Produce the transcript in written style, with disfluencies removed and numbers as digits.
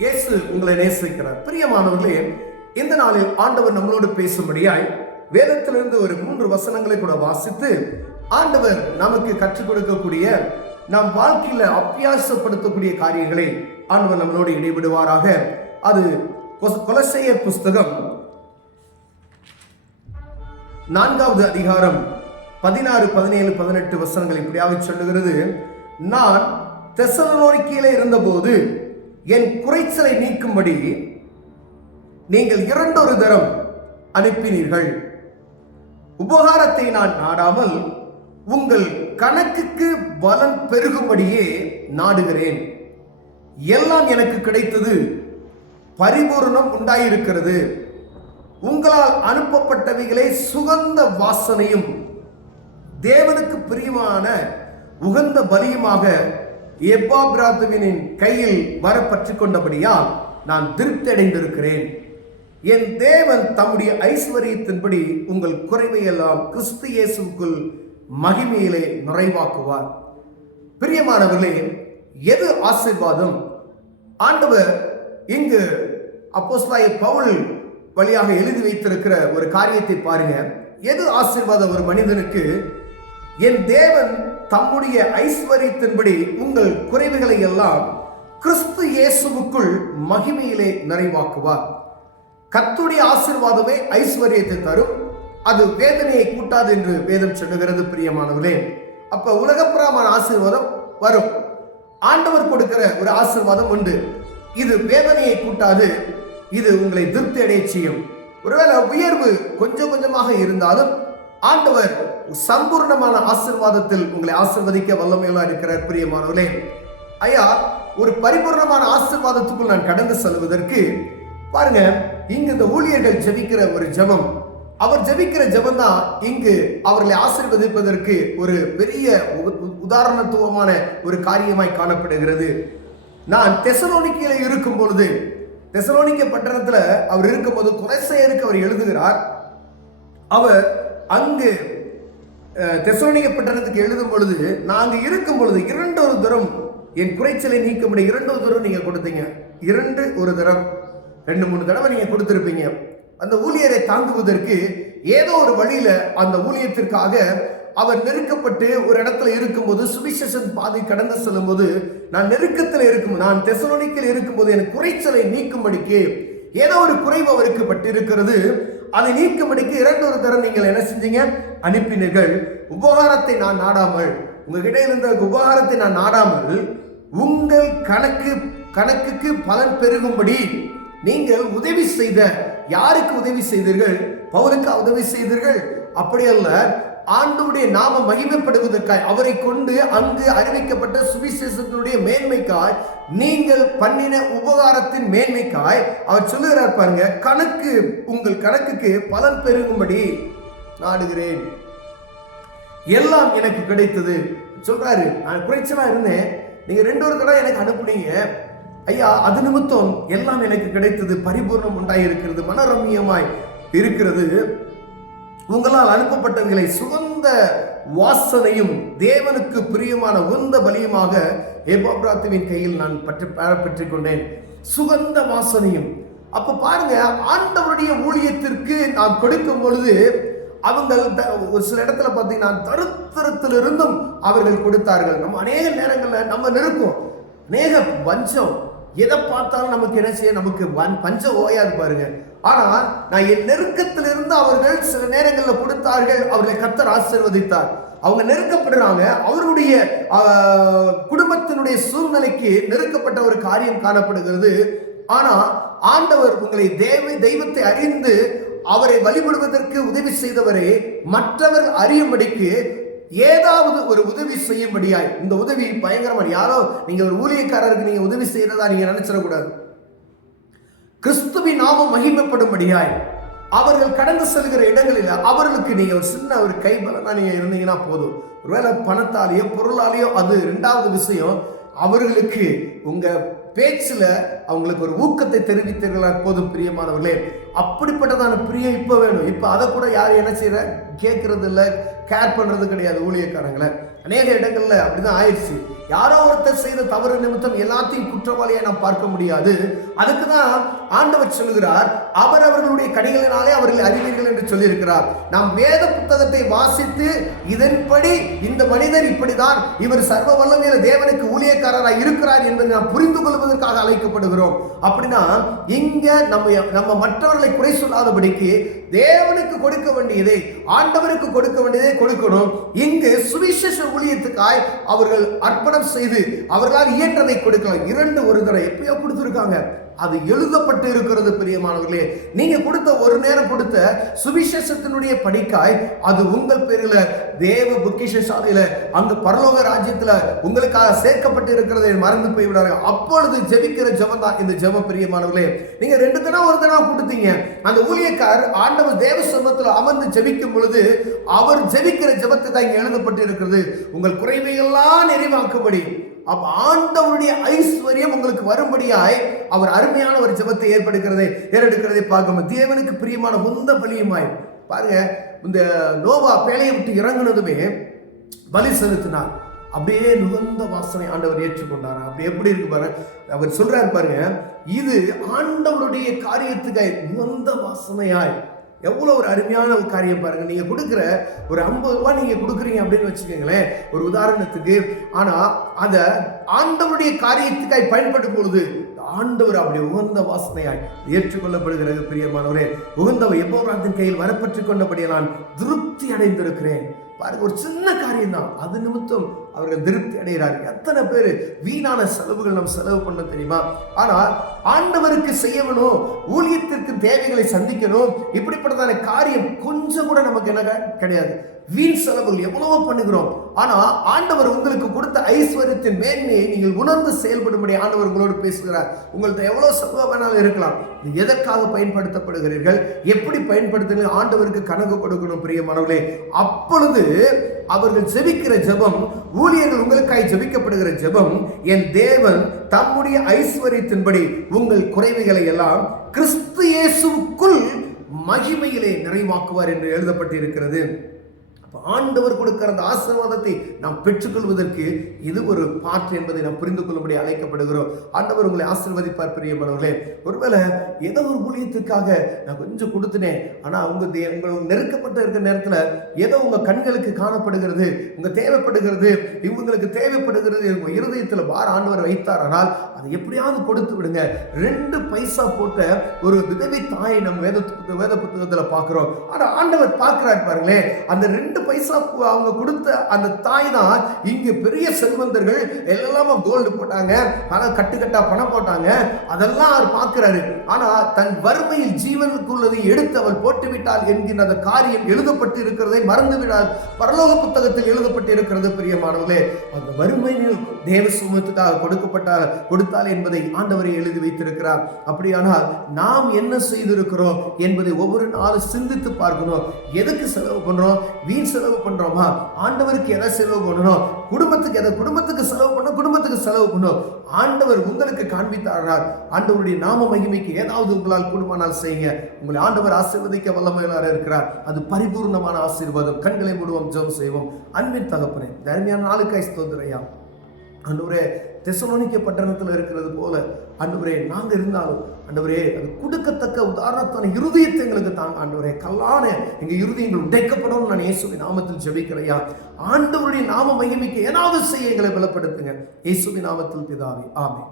இயேசு உங்களை நேசிக்கிறார். பிரியமானவர்களே, இந்த நாளில் ஆண்டவர் நம்மளோடு பேசும்படியாய் வேதத்திலிருந்து ஒரு 3 வசனங்களை கூட வாசித்து ஆண்டவர் நமக்கு கற்றுக் கொடுக்கக்கூடிய, நம் வாழ்க்கையில அபியாசப்படுத்தக்கூடிய காரியங்களை ஆண்டவர் நம்மளோடு இடைவிடுவாராக. அது கொலோசையர் புஸ்தகம் 4வது அதிகாரம் 16, 17, 18 வசனங்கள் இப்படியாக சொல்லுகிறது. நான் தெசலோனிக்கேயிலே இருந்தபோது என் குறைச்சலை நீக்கும்படி நீங்கள் 2 தரம் அனுப்பினீர்கள். உபகாரத்தை நான் நாடாமல் உங்கள் கணக்குக்கு பலன் பெருகும்படியே நாடுகிறேன். எல்லாம் எனக்கு கிடைத்தது, பரிபூரணம் உண்டாயிருக்கிறது. உங்களால் அனுப்பப்பட்டவைகளை சுகந்த வாசனையும் தேவனுக்கு பிரியமான உகந்த பலியுமாக எப்பாப்ராத்துவினின் கையில் வர பற்றிக் கொண்டபடியால் நான் திருப்தி அடைந்திருக்கிறேன். என் தேவன் தம்முடைய ஐஸ்வர்யத்தின்படி உங்கள் குறைவை எல்லாம் கிறிஸ்து இயேசுவுக்குள் மகிமையிலே நிறைவாக்குவார். பிரியமானவர்களே, எது ஆசீர்வாதம்? ஆண்டவர் இங்கு அப்போஸ்தலனாகிய பவுல் வழியாக எழுதி வைத்திருக்கிற ஒரு காரியத்தை பாருங்க. எது ஆசீர்வாதம் ஒரு மனிதனுக்கு? என் தேவன் தம்முடைய ஐஸ்வர்யத்தின்படி உங்கள் குறைவுகளை எல்லாம் கிறிஸ்து இயேசுவுக்குள் மகிமையிலே நிறைவாக்குவார். கர்த்தருடைய ஆசீர்வாதமே ஐஸ்வர்யத்தை தரும், அது வேதனையை கூட்டாது என்று வேதம் சொல்லுகிறது. பிரியமானவர்களே, அப்ப உலகப்புறமான ஆசீர்வாதம் வரும், ஆண்டவர் கொடுக்கிற ஒரு ஆசீர்வாதம் உண்டு. இது வேதனையை கூட்டாது, இது உங்களை திருப்தி அடைய செய்யும். ஒருவேளை உயர்வு கொஞ்சம் கொஞ்சமாக இருந்தாலும் ஆண்டவர் சம்பூர்ணமான ஆசீர்வாதத்தில் உங்களை ஆசீர்வதிக்க வல்லமையாக இருக்கிறார். பிரியமானவர்களே, ஐயா, ஒரு பரிபூர்ணமான ஆசீர்வாதத்துக்குள் நான் கடந்து செல்வதற்கு பாருங்க, இங்கு இந்த ஊழியர்கள் ஜெபிக்கிற ஒரு ஜெபம், அவர் ஜெபிக்கிற ஜெபம் தான் இங்கு அவர்களை ஆசீர்வதிப்பதற்கு ஒரு பெரிய உதாரணத்துவமான ஒரு காரியமாய் காணப்படுகிறது. நான் தெசலோனிக்கேயில இருக்கும் பொழுது, தெசலோனிக்கே பட்டணத்துல அவர் இருக்கும்போது கொலோசையருக்கு அவர் எழுதுகிறார். அவர் அங்கு தெசலோனிக்கே பட்டணத்துக்கு எழுதும் பொழுது, நாங்கள் இருக்கும் பொழுது 2 தரம் என் குறைச்சலை நீக்கும்படி 2 தரம் நீங்க கொடுத்தீங்க. 2 தரம் 2-3 தடவை நீங்க கொடுத்திருப்பீங்க. அந்த ஊழியரை தாங்குவதற்கு ஏதோ ஒரு வழியில அந்த ஊழியத்திற்காக அவர் நெருக்கப்பட்டு ஒரு இடத்துல இருக்கும்போது, சுவிசேஷன் பாதை கடந்து செல்லும் போது, நான் நெருக்கத்தில் இருக்கும், நான் தெசலோனிக்கேயில் இருக்கும்போது என் குறைச்சலை நீக்கும்படிக்கு ஏதோ ஒரு குறைவு அவருக்கு பட்டிருக்கிறது. அதை நீக்கும்படிக்கு 2 தரம் நீங்கள் என்ன செஞ்சீங்க? அனுப்பினீர்கள். உபகாரத்தை நான் நாடாமல், உங்ககிட்ட இருந்த உபகாரத்தை நான் நாடாமல் உங்கள் கணக்குக்கு பலன் பெருகும்படி நீங்கள் உதவி செய்த. யாருக்கு உதவி செய்தீர்கள்? பவுலுக்கு உதவி செய்தீர்கள்? அப்படியல்ல, ஆண்டவருடைய நாம மகிமைப்படுவதற்காய், அவரை கொண்டு அங்கு அறிவிக்கப்பட்ட சுவிசேஷத்தினுடைய மேன்மைக்காய், நீங்கள் பண்ணின உபகாரத்தின் மேன்மைக்காய் அவர் சொல்லுகிறார் பாருங்க, உங்கள் கணக்குக்கு பலன் பெருகும்படி நாடுகிறேன். எல்லாம் எனக்கு கிடைத்தது சொல்றாரு. நான் குறைச்சலா இருந்தேன், நீங்க 2 தடவை எனக்கு அனுப்புனீங்க ஐயா, அது நிமித்தம் எல்லாம் எனக்கு கிடைத்தது, பரிபூர்ணம் உண்டாயிருக்கிறது, மனரம்யமாய் இருக்கிறது. உங்களால் அனுப்பப்பட்டவர்களை சுகந்த வாசனையும் தேவனுக்கு பிரியமான உகந்த பலியுமாக எப்பாப்ராத்துவின் கையில் நான் பெற்றுக் கொண்டேன். சுகந்த வாசனையும். அப்ப பாருங்க, ஆண்டவருடைய ஊழியத்திற்கு நாம் கொடுக்கும் பொழுது அவங்க ஒரு சில இடத்துல பார்த்தீங்கன்னா தருத்திரத்திலிருந்தும் அவர்கள் கொடுத்தார்கள். நம்ம அநேக நேரங்களில் நம்ம நெருக்கம், அநேக பஞ்சம், எதை பார்த்தாலும் நமக்கு என்ன செய்ய, நமக்கு பஞ்சம் ஓயாது பாருங்க. ஆனா நான் என் நெருக்கத்திலிருந்து அவர்கள் சில நேரங்களில் கொடுத்தார்கள், அவர்களை கர்த்தர் ஆசீர்வதித்தார். அவங்க நெருக்கப்படுறாங்க, அவருடைய குடும்பத்தினுடைய சூழ்நிலைக்கு நெருக்கப்பட்ட ஒரு காரியம் காணப்படுகிறது. ஆனா ஆண்டவர் உங்களை தெய்வத்தை அறிந்து அவரை வழிபடுவதற்கு உதவி செய்தவரே மற்றவர் அறியும்படிக்கு ஏதாவது ஒரு உதவி செய்யும்படியாய். இந்த உதவி பயங்கரமான, யாரோ நீங்க ஒரு ஊழியக்காரருக்கு நீங்க உதவி செய்யறதா நீங்க நினைச்சிடக்கூடாது. கிறிஸ்துவின் நாமம் மகிமைப்படும்படியாய் அவர்கள் கடந்து செல்கிற இடங்களில் அவர்களுக்கு நீங்க ஒரு சின்ன ஒரு கைபலனா நீங்க இருந்தீங்கன்னா போதும். ஒருவேளை பணத்தாலேயோ பொருளாலேயோ அது 2வது விஷயம். அவர்களுக்கு உங்க பேச்சுல அவங்களுக்கு ஒரு ஊக்கத்தை தெரிவித்தீர்களா போதும். பிரியமானவர்களே, அப்படிப்பட்டதான பிரியம் இப்ப வேணும். இப்ப அதை கூட யாரும் என்ன செய்யற, கேட்கறது இல்லை, கேர் பண்றது கிடையாது ஊழியக்காரங்களை. அநேக இடங்கள்ல அப்படிதான் ஆயிடுச்சு. யாரோ ஒருத்தர் செய்த தவறு நிமித்தம் எல்லாத்தையும் குற்றவாளியை நாம் பார்க்க முடியாது. அதுக்குதான் ஆண்டவர் சொல்லுகிறார், அவரவர்களுடைய கனிகளினாலே அவர்கள் அறிவீர்கள் என்று சொல்லியிருக்கிறார். நாம் வேத புத்தகத்தை வாசித்து இதன்படி இந்த மனிதர் இப்படிதான், இவர் சர்வ வல்லமையுள்ள தேவனுக்கு ஊழியக்காரராக இருக்கிறார் என்பதை நாம் புரிந்து கொள்வதற்காக அழைக்கப்படுகிறோம். அப்படின்னா இங்க நம்ம மற்றவர்களை குறை சொல்லாதபடிக்கு தேவனுக்கு கொடுக்க வேண்டியதை, ஆண்டவருக்கு கொடுக்க வேண்டியதை கொடுக்கணும். இங்கு சுவிசேஷ ஊழியத்துக்காய் அவர்கள் அர்ப்பணம் செய்து அவர்களால் இயன்றதை கொடுக்கலாம். 2 ஒரு தடவை எப்பயோ கொடுத்திருக்காங்க, அது எழுதப்பட்டு இருக்கிறது. பிரியமானவர்களே, நீங்க கொடுத்த ஒரு நேரம் கொடுத்த சுவிசேஷத்தினுடைய படிக்காய் அது உங்கள் பேரில் தேவ பொக்கிஷ சாலையில அங்கு பரலோக ராஜ்யத்துல உங்களுக்காக சேர்க்கப்பட்டு இருக்கிறதை மறந்து போய்விடார்கள். அப்பொழுது ஜெபிக்கிற ஜெபம் தான் இந்த ஜெபம். பிரியமானவர்களே, நீங்க 2 தடவை ஒரு தடவை கொடுத்தீங்க. அந்த ஊழியக்கார் ஆண்டவர் தேவ சமூகத்தில் அமர்ந்து ஜெபிக்கும் பொழுது அவர் ஜெபிக்கிற ஜெபத்தை தான் இங்க எழுதப்பட்டு இருக்கிறது. உங்கள் குறைவையெல்லாம் நிறைவாக்கும்படி, அப்ப ஆண்டவருடைய ஐஸ்வர்யம் உங்களுக்கு வரும்படியாய் அவர் அருமையான ஒரு ஜெபத்தை ஏறெடுக்கிறதை பார்க்கணும். தேவனுக்கு பிரியமான உந்த பலியுமாய் பாருங்க, இந்த நோவா பேழையை விட்டு இறங்குனதுமே பலி செலுத்தினார். அப்படியே நுகர்ந்த வாசனை ஆண்டவர் ஏற்றுக்கொண்டார். அப்படி எப்படி இருக்கு பாருங்க, அவர் சொல்றாரு பாருங்க, இது ஆண்டவருடைய காரியத்துக்காய் நுகர்ந்த வாசனையாய். எவ்வளவு ஒரு அருமையான ஒரு காரியம் பாருங்க. நீங்க கொடுக்குற ஒரு 50 ரூபாய் நீங்க கொடுக்குறீங்க அப்படின்னு வச்சுக்கோங்களேன், ஒரு உதாரணத்துக்கு. ஆனா அத ஆண்டவருடைய காரியத்துக்காய் பயன்படும் பொழுது ஆண்டவர் அப்படி உகந்த வாசனையாய் ஏற்றுக்கொள்ளப்படுகிறது. பிரியமானவரே, உகந்தவர் எப்போது கையில் வரப்பட்டுக் கொண்டபடியே நான் திருப்தி அடைந்திருக்கிறேன். பாருங்க, ஒரு சின்ன காரியம் தான், அது நிமித்தம் அவர்கள் திருப்தி அடைகிறார்கள். எத்தனை பேர் வீணான செலவுகள் நம்ம செலவு பண்ண தெரியுமா? ஆனா ஆண்டவருக்கு செய்யணும், ஊழியத்திற்கு தேவைகளை சந்திக்கணும், இப்படிப்பட்டதான காரியம் கொஞ்சம் கூட நமக்கு என்ன கிடையாது. வீண் செலவுகள் எவ்வளவோ பண்ணுகிறோம். ஆனா ஆண்டவர் உங்களுக்கு கொடுத்த ஐஸ்வர்யத்தின் மேன்மையை நீங்கள் உணர்ந்து செயல்படும்படி ஆண்டவர் உங்களோடு பேசுகிறார். உங்கள்கிட்ட எவ்வளவு செலவு வேணாலும் இருக்கலாம், எதற்காக பயன்படுத்தப்படுகிறீர்கள், எப்படி பயன்படுத்த ஆண்டவருக்கு கணக்கு கொடுக்கணும். பிரியமானவர்களே, அப்பொழுது அவர்கள் ஜெபிக்கிற ஜெபம், ஊழியர்கள் உங்களுக்காய் ஜெபிக்கப்படுகிற ஜெபம், என் தேவன் தம்முடைய ஐஸ்வர்யத்தின்படி உங்கள் குறைவுகளை எல்லாம் கிறிஸ்து இயேசுவுக்குள் மகிமையிலே நிறைவாக்குவார் என்று எழுதப்பட்டு இருக்கிறது. ஆண்டவர் கொடுக்கிற அந்த ஆசீர்வாதத்தை நாம் பெற்றுக்கொள்வதற்கு இது ஒரு பாற்று என்பதை நாம் புரிந்து கொள்ளும்படி அழைக்கப்படுகிறோம். ஆண்டவர் உங்களை ஆசீர்வதிப்பார். பிரியமானவர்களே, ஒருவேளை ஏதோ ஒரு ஊழியத்துக்காக நான் கொஞ்சம் கொடுத்துனேன், ஆனா உங்க நெருக்கப்பட்ட இருக்கிற நேரத்துல ஏதோ உங்க கண்களுக்கு காணப்படுகிறது, உங்க தேவைப்படுகிறது, இவங்களுக்கு தேவைப்படுகிறது, உங்க இருதயத்துல பார ஆண்டவர் வைத்தார். ஆனால் அதை எப்படியாவது கொடுத்து விடுங்க. 2 பைசா போட்ட ஒரு விதவை தாயை நம்ம வேத புத்தகத்துல பார்க்கிறோம். ஆனா ஆண்டவர் பார்க்கிறார் பாருங்களேன், அந்த 2 பைசா அவங்க கொடுத்த அந்த தாய் தான் இங்க பெரிய செல்வந்தர்கள். எல்லாமே கோல்டு போட்டாங்க, கட்டுக்கட்டா பணம் போட்டாங்க, அதெல்லாம் அவர் பார்க்கிறாரு. ஆனா தன் வறுமையில் ஜீவனுக்குள்ளதை எடுத்து அவள் போட்டுவிட்டாள் என்கிற அந்த காரியம் எழுதப்பட்டு இருக்கிறதை மறந்து விடால். பரலோக புத்தகத்தில் எழுதப்பட்டு இருக்கிறது. பிரியமானவர்களே, அந்த வறுமையில் தேவ சுமத்துக்காக கொடுத்தால் என்பதை ஆண்டவரை எழுதி வைத்திருக்கிறார். அப்படியானால் நாம் என்ன செய்திருக்கிறோம் என்பதை ஒவ்வொரு நாளும் சிந்தித்து பார்க்கணும். எதுக்கு செலவு பண்றோம்? வீண் செலவு பண்றோமா? ஆண்டவருக்கு எதை செலவு பண்ணணும்? குடும்பத்துக்கு எதை? குடும்பத்துக்கு செலவு பண்ணணும், குடும்பத்துக்கு செலவு பண்ணணும். ஆண்டவர் உங்களுக்கு காண்பித்தார். ஆண்டவருடைய நாம மகிமைக்கு ஏதாவது உங்களால் கூடுமானால் செய்யுங்க. உங்களை ஆண்டவர் ஆசீர்வதிக்க வல்லமையுள்ளவராக இருக்கிறார். அது பரிபூர்ணமான ஆசீர்வாதம். கண்களை மூடுவோம், ஜெபம் செய்வோம். அன்பின் தகப்பனே, தர்மியான நாளுக்காய் ஸ்தோத்திரையா. ஆண்டவரே, தெசலோனிக்கே பட்டணத்தில் இருக்கிறது போல ஆண்டவரே நாங்க இருந்தாலும் ஆண்டவரே அது கொடுக்கத்தக்க உதாரணத்தான இருதயத்தை எங்களுக்கு தாங்க. ஆண்டவரே, கல்லான எங்க இருதயங்கள் உடைக்கப்படும். நான் இயேசுவின் நாமத்தில் ஜெபிக்கிறையா. ஆண்டவருடைய நாம மகிமைக்கு ஏதாவது செய்ய எங்களை பலப்படுத்துங்க. இயேசுவின் நாமத்தில் பிதாவே, ஆமென்.